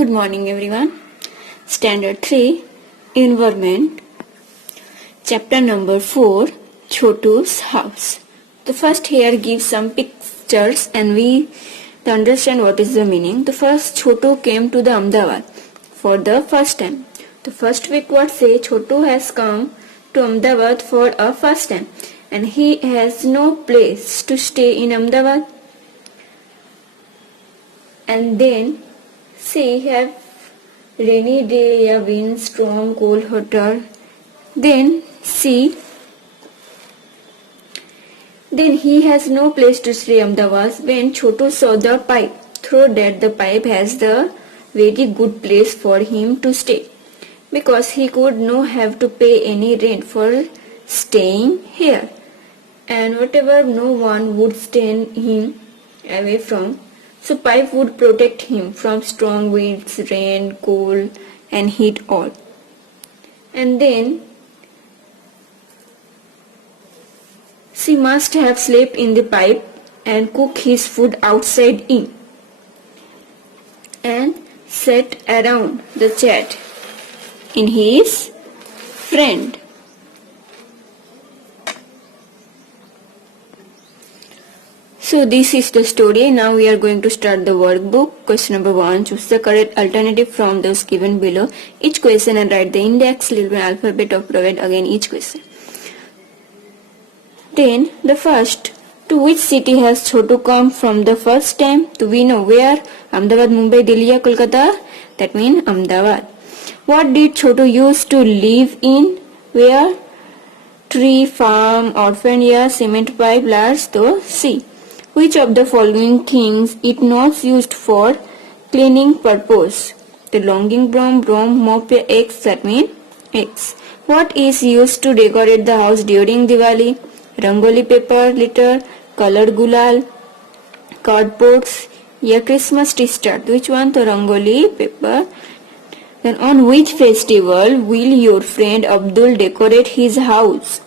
Good morning everyone. Standard 3 Environment. Chapter number 4 Chotu's house. The first here gives some pictures and we understand what is the meaning. The first Chotu came to the Ahmedabad for the first time. The first week what say Chotu has come to Ahmedabad for a first time and he has no place to stay in Ahmedabad. And then see have rainy day, a wind, strong, cold, hotter. Then see, then he has no place to stay Ahmedabad. When Chotu saw the pipe, thought that the pipe has the very good place for him to stay, because he could not have to pay any rent for staying here, and whatever no one would stand him away from. So pipe would protect him from strong winds, rain, cold and heat all. And then she must have slept in the pipe and cook his food outside in and sat around the chat in his friend. So this is the story. Now we are going to start the workbook. Question number 1. Choose the correct alternative from those given below each question and write the index, little alphabet of provide again each question. Then the first, to which city has Chotu come from the first time? Do we know where? Ahmedabad, Mumbai, Delhi, Kolkata? That means Ahmedabad. What did Chotu used to live in? Where? Tree, farm, orphan, cement pipe, large, though, sea. Which of the following things it not used for cleaning purpose? The longing broom, mop, X, that means X. What is used to decorate the house during Diwali? Rangoli paper, litter, colored gulal, cardboards, Christmas tree start. Which one? The Rangoli paper. Then on which festival will your friend Abdul decorate his house?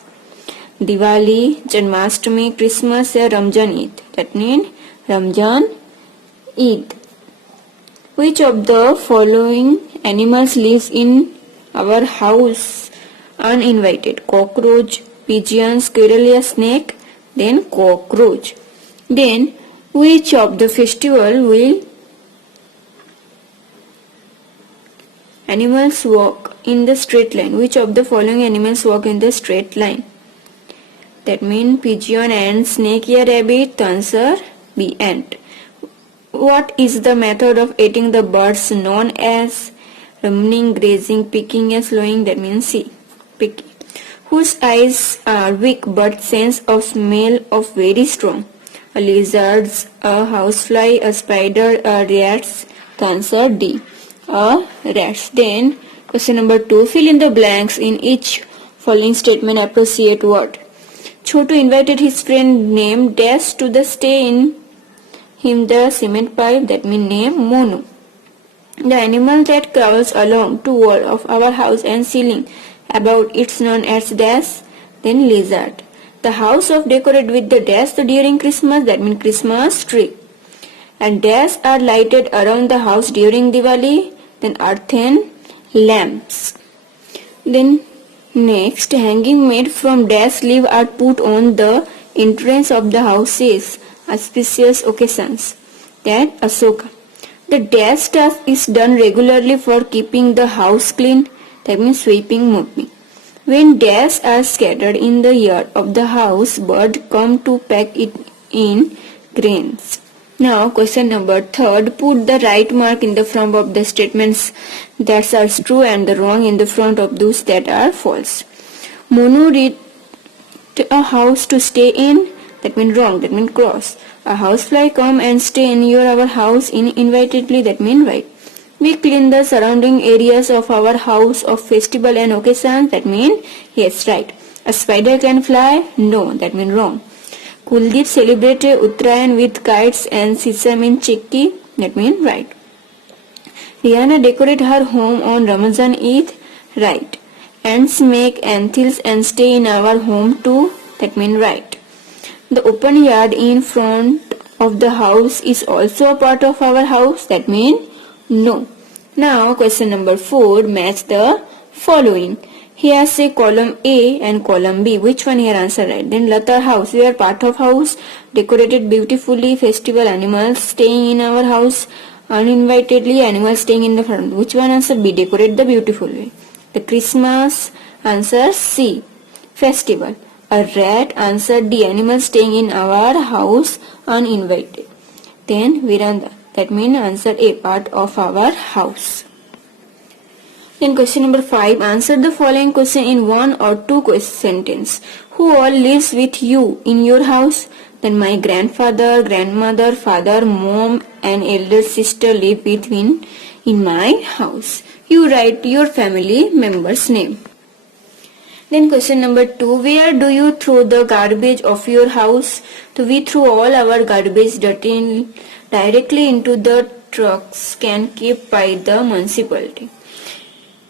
Diwali, Janmashtami, Christmas or Ramzan Eid. That means Ramzan Eid. Which of the following animals lives in our house uninvited? Cockroach, pigeon, squirrel, snake. Then cockroach. Then which of the festival will animals walk in the straight line? Which of the following animals walk in the straight line? That means pigeon and snake, rabbit. The answer B, ant. What is the method of eating the birds known as running, grazing, picking, and slowing? That means C, picking. Whose eyes are weak but sense of smell of very strong? A lizard, a housefly, a spider, a rats. The answer D, a rats. Then question number 2. Fill in the blanks in each following statement. Appropriate word. Chotu invited his friend named Dash to the stay in him the cement pipe. That means name Monu. The animal that crawls along to wall of our house and ceiling about it's known as Dash. Then lizard. The house of decorated with the Dash during Christmas. That means Christmas tree. And Dash are lighted around the house during Diwali. Then earthen lamps. Then next, hanging made from dash leaf are put on the entrance of the houses, auspicious occasions. That Asoka. The dash task is done regularly for keeping the house clean. That means sweeping, mopping. When dash are scattered in the yard of the house, birds come to pack it in grains. Now, question number 3. Put the right mark in the front of the statements that are true and the wrong in the front of those that are false. Monu read a house to stay in. That means wrong. That means cross. A housefly come and stay in our house invitedly. That means right. We clean the surrounding areas of our house of festival and occasions. That means yes, right. A spider can fly. No. That means wrong. Kuldeep celebrated Uttarayan with kites and sesame in chikki. That means right. Rihanna decorated her home on Ramazan Eid. Right. Ants make anthills and stay in our home too. That means right. The open yard in front of the house is also a part of our house. That means no. Now question number 4, match the following. Here say column A and column B. Which one here answer right? Then Lata house. We are part of house, decorated beautifully, festival, animals staying in our house, uninvitedly, animals staying in the front. Which one answer B? Decorate the beautiful way. The Christmas answer C. Festival. A rat answer D. Animals staying in our house uninvited. Then Viranda. That means answer A. Part of our house. Then question number 5. Answer the following question in one or two sentence. Who all lives with you in your house? Then my grandfather, grandmother, father, mom and elder sister live with me in my house. You write your family member's name. Then question number 2. Where do you throw the garbage of your house? So we throw all our garbage directly into the trucks can kept by the municipality.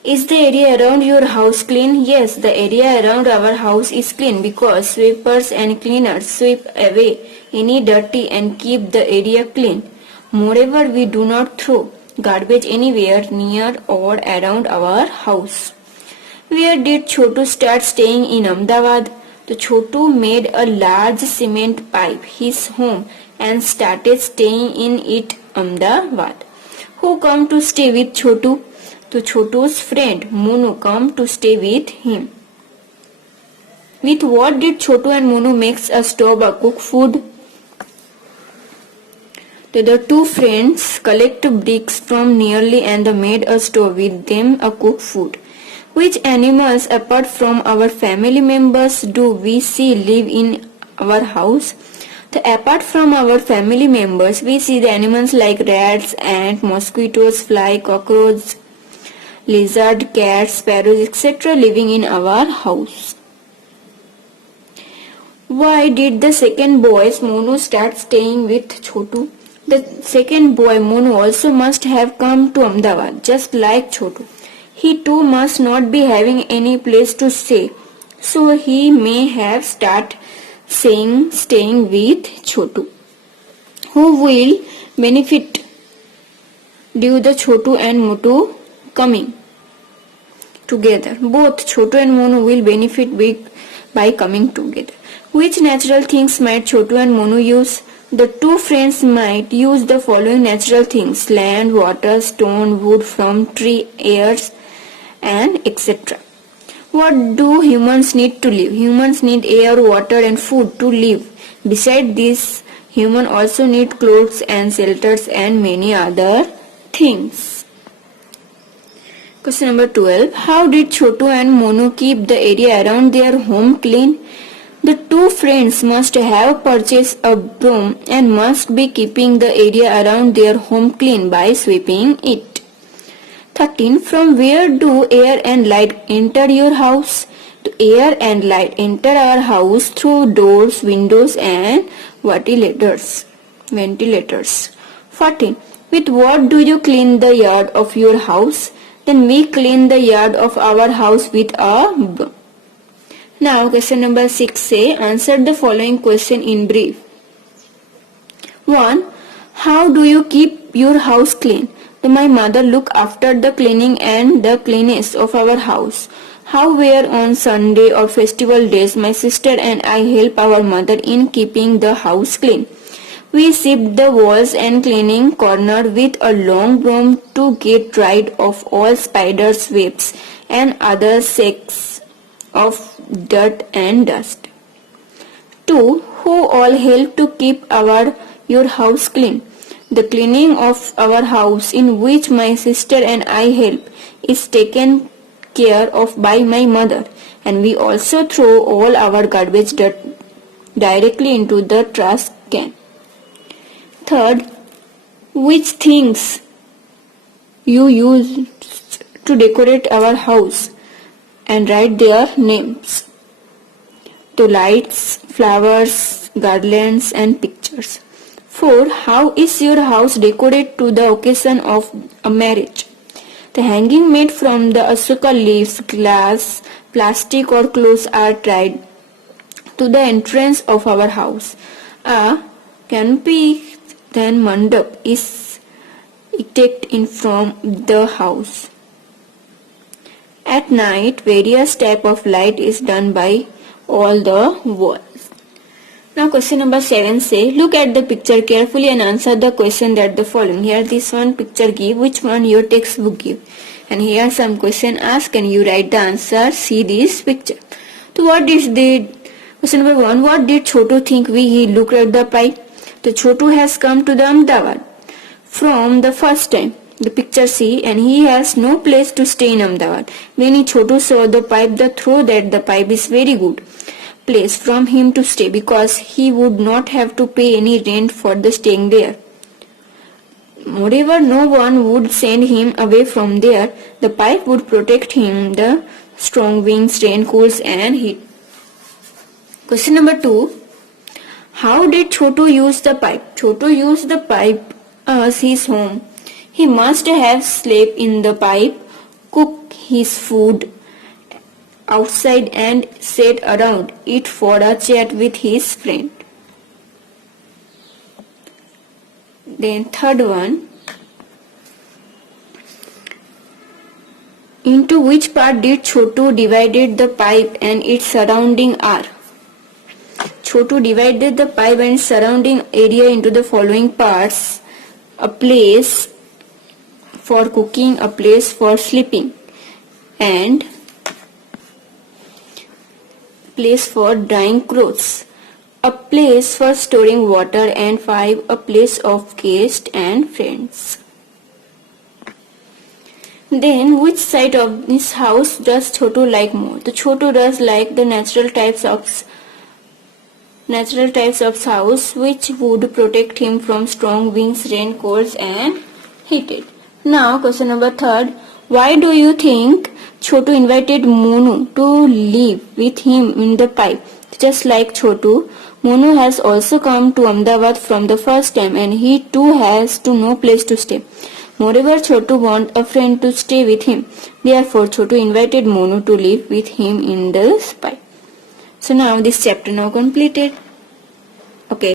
Is the area around your house clean? Yes, the area around our house is clean because sweepers and cleaners sweep away any dirty and keep the area clean. Moreover, we do not throw garbage anywhere near or around our house. Where did Chotu start staying in Ahmedabad? The Chotu made a large cement pipe his home and started staying in it Ahmedabad. Who come to stay with Chotu? To Chotu's friend Monu come to stay with him. With what did Chotu and Monu mix a stove or cook food? The two friends collect bricks from nearly and made a stove with them a cook food. Which animals apart from our family members do we see live in our house? Apart from our family members, we see the animals like rats, ants, mosquitoes, fly, cockroaches, lizard, cats, sparrows, etc. living in our house. Why did the second boy Monu start staying with Chotu? The second boy Monu also must have come to Ahmedabad just like Chotu. He too must not be having any place to stay, so he may have started staying with Chotu. Who will benefit due the Chotu and Motu coming together? Both Chotu and Monu will benefit by coming together. Which natural things might Chotu and Monu use? The two friends might use the following natural things: land, water, stone, wood from tree, airs, and etc. What do humans need to live? Humans need air, water and food to live. Besides this, humans also need clothes and shelters and many other things. Question number 12. How did Chotu and Monu keep the area around their home clean? The two friends must have purchased a broom and must be keeping the area around their home clean by sweeping it. 13. From where do air and light enter your house? The air and light enter our house through doors, windows and ventilators. 14. With what do you clean the yard of your house? Then we clean the yard of our house with a broom. Now question number 6 say, answer the following question in brief. 1. How do you keep your house clean? My mother look after the cleaning and the cleanliness of our house. However, on Sunday or festival days, my sister and I help our mother in keeping the house clean. We sweep the walls and cleaning corner with a long broom to get rid of all spiders, webs and other sacks of dirt and dust. 2. Who all help to keep your house clean? The cleaning of our house, in which my sister and I help, is taken care of by my mother, and we also throw all our garbage dirt directly into the trash can. 3rd, which things you use to decorate our house and write their names? The lights, flowers, garlands and pictures. 4. How is your house decorated to the occasion of a marriage? The hanging made from the asuka leaves, glass, plastic or clothes are tied to the entrance of our house. A canopy then mandap is eject in from the house. At night, various type of light is done by all the walls. Now question number 7 say, look at the picture carefully and answer the question that the following. Here this one picture give, which one your textbook give? And here some question ask and you write the answer, see this picture. So what did they, question number 1, what did Chotu think when he looked at the pipe? So Chotu has come to the Ahmedabad from the first time. The picture see, and he has no place to stay in Ahmedabad. When Chotu saw the pipe, the thought that the pipe is very good place from him to stay because he would not have to pay any rent for the staying there. Moreover, no one would send him away from there. The pipe would protect him the strong winds, rain, colds and heat. Question number 2. How did Chotu use the pipe? Chotu used the pipe as his home. He must have slept in the pipe, cooked his food outside and sat around it for a chat with his friend. Then third one. Into which part did Chotu divided the pipe and its surrounding are? Chotu divided the pipe and surrounding area into the following parts. A place for cooking, a place for sleeping, and place for drying clothes, a place for storing water, and 5, a place of guests and friends. Then which side of this house does Chotu like more? The Chotu does like the natural types of house which would protect him from strong winds, rain, colds and heated. Now question number 3. Why do you think Chotu invited Monu to live with him in the pipe? Just like Chotu, Monu has also come to Ahmedabad from the first time and he too has no place to stay. Moreover, Chotu wants a friend to stay with him. Therefore, Chotu invited Monu to live with him in the pipe. So now this chapter now completed.